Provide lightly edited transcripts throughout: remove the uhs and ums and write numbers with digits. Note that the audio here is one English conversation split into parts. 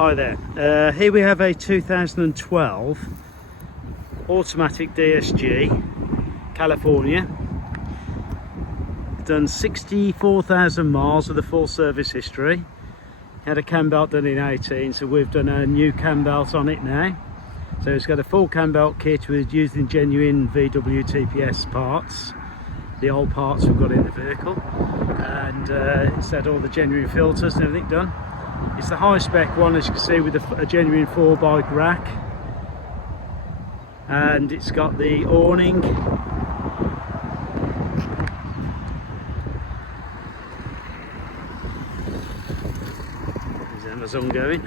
Hi there, here we have a 2012 automatic DSG, California. Done 64,000 miles with a full service history. Had a Cambelt done in 18, so we've done a new Cambelt on it now. So it's got a full Cambelt kit with using genuine VW TPS parts, the old parts we've got in the vehicle, and it's had all the genuine filters and everything done. It's the high spec one, as you can see, with a genuine 4-bike rack, and it's got the awning. There's Amazon going.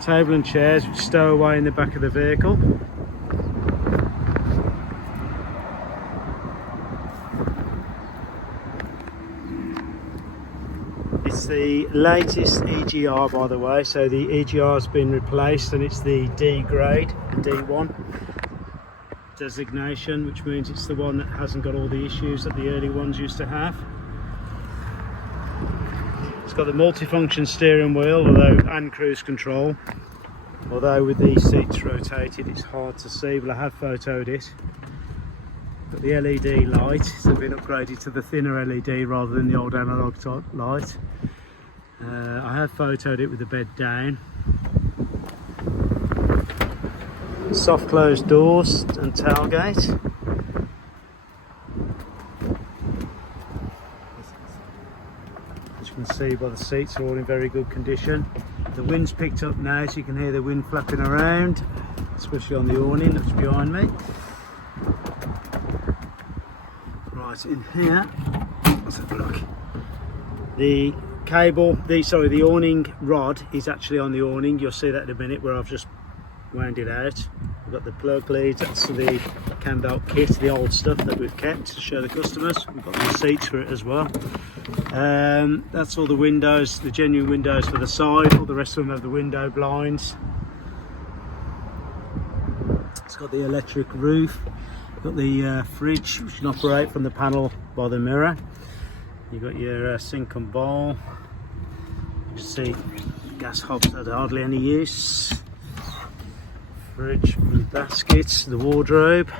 Table and chairs which stow away in the back of the vehicle. It's the latest EGR, by the way, so the EGR has been replaced and it's the D grade, the D1 designation, which means it's the one that hasn't got all the issues that the early ones used to have. It's got the multifunction steering wheel and cruise control, although with these seats rotated it's hard to see, but I have photoed it. Got the LED light, so it's been upgraded to the thinner LED rather than the old analog type light. I have photoed it with the bed down. Soft closed doors and tailgate. As you can see by the seats, are all in very good condition. The wind's picked up now, so you can hear the wind flapping around, especially on the awning that's behind me. Right, in here, let's have a look. The the awning rod is actually on the awning. You'll see that in a minute where I've just wound it out. We've got the plug leads, that's the Cambelt kit, the old stuff that we've kept to show the customers. We've got the seats for it as well. That's all the windows, the genuine windows for the side. All the rest of them have the window blinds. It's got the electric roof. Got the fridge, which can operate from the panel by the mirror. You've got your sink and bowl. You can see gas hobs had hardly any use. Fridge with baskets, the wardrobe.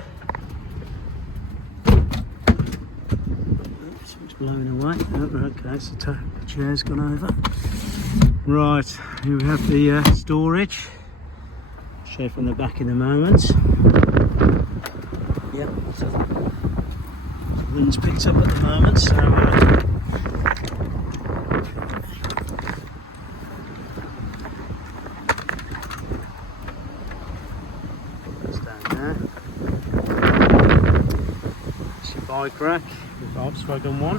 Oops, it's blowing away. Oh, okay, so the chair's gone over. Right, here we have the storage. I'll show you from the back in a moment. Yep, so the wind's picked up at the moment, so that's down there. It's your bike rack with the Volkswagen one.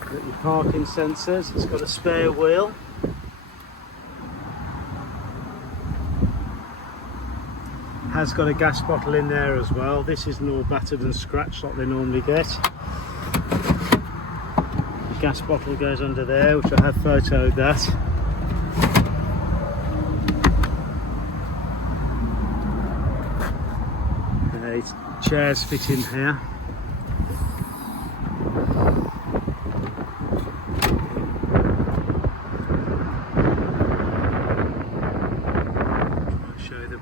Got your parking sensors, it's got a spare wheel. Has got a gas bottle in there as well. This isn't all battered and scratched like they normally get. The gas bottle goes under there, which I have photoed that. Chairs fit in here.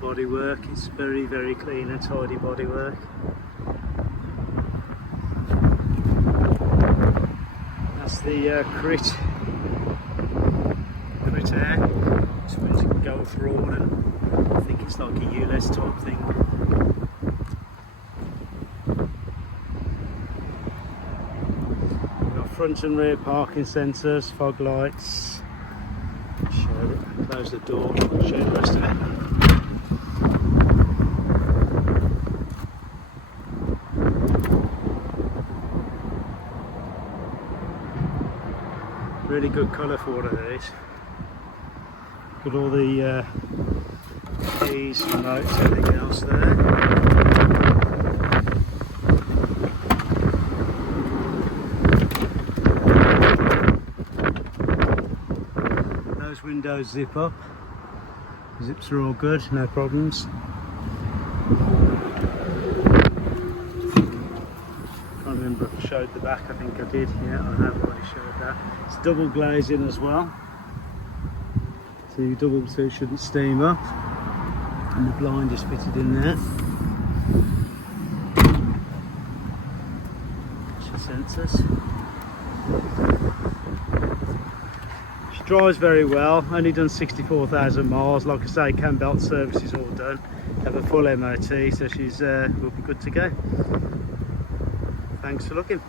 Bodywork, it's very, very clean and tidy bodywork. That's the crit air, so you can go forward, and I think it's like a ULEZ type thing. We've got front and rear parking sensors, fog lights. Close the door, I'll show you the rest of it. Really good colour for one of these. Got all the keys, remotes, everything else there. Those windows zip up. Zips are all good, no problems. Can't remember if I showed the back. I think I did. Yeah, I have already showed that. etc. It's double glazing as well, so it shouldn't steam up, and the blind is fitted in there. Sensors. She drives very well, only done 64,000 miles. Like I say, Cambelt service is all done, have a full MOT, so she's will be good to go. Thanks for looking.